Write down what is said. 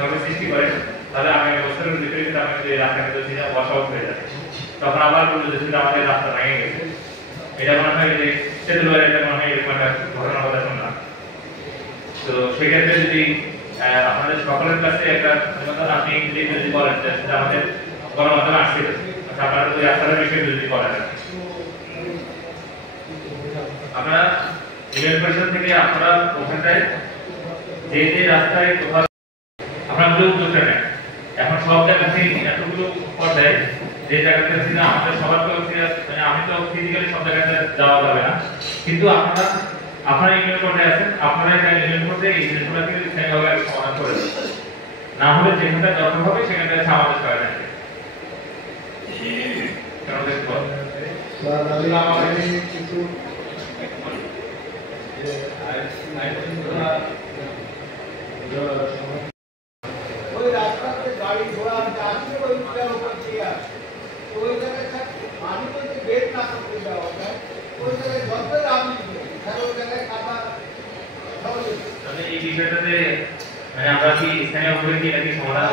ভাবে সৃষ্টি করে তাহলে আগামী বছরের ভিতরে কিন্তু আমাদের এই রাস্তা কিন্তু সেটা অসহজ হয়ে যাবে। তখন আবার বলবো যে আমাদের রাস্তা ভেঙে গেছে, এটা মনে হয় যে সেতুলবাড়ি এটা মনে হয় এরকম একটা ঘটনার কথা শুনলাম। তো সেক্ষেত্রে যদি আপনাদের সকলের কাছে একটা আপনি যদি বলেন যে আমাদের গণমাধ্যমে আসছিল, আপনারা ওই রাস্তার বিষয়ে যদি বলেন আপনারা ইউনিয়ন পরিষদ থেকে আপনারা ওখানটায় যে যে রাস্তায় কোথাও আপনারা ভুলে উদ্যোগটা নেন। এখন সব জায়গাতে এতগুলো পর্যায়ে যে জায়গাতে ছিল আমাদের সবার তো মানে আমি তো ফিজিক্যালি সব জায়গাতে যাওয়া যাবে না, কিন্তু আপনারা ইউনিয়ন পর্যায়ে আছেন, আপনারা এটা ইউনিয়ন পর্যায়ে এই জিনিসগুলোকে স্থায়ীভাবে সমাধান করে দেন, না হলে যেখানটা দরকার হবে সেখানে আমাদের সহায় থাকবে। ওই রাস্তাতে গাড়ি ঘোড়া আসলে ওই উপর দিয়ে আসে, ওই জায়গায় পানি বলতে বেড না করতে যাওয়া যায়, ওই জায়গায় যতই আমি ওই জায়গায় খাবার এই বিষয়টাতে আমরা কি স্থানীয় কি নাকি সমাধান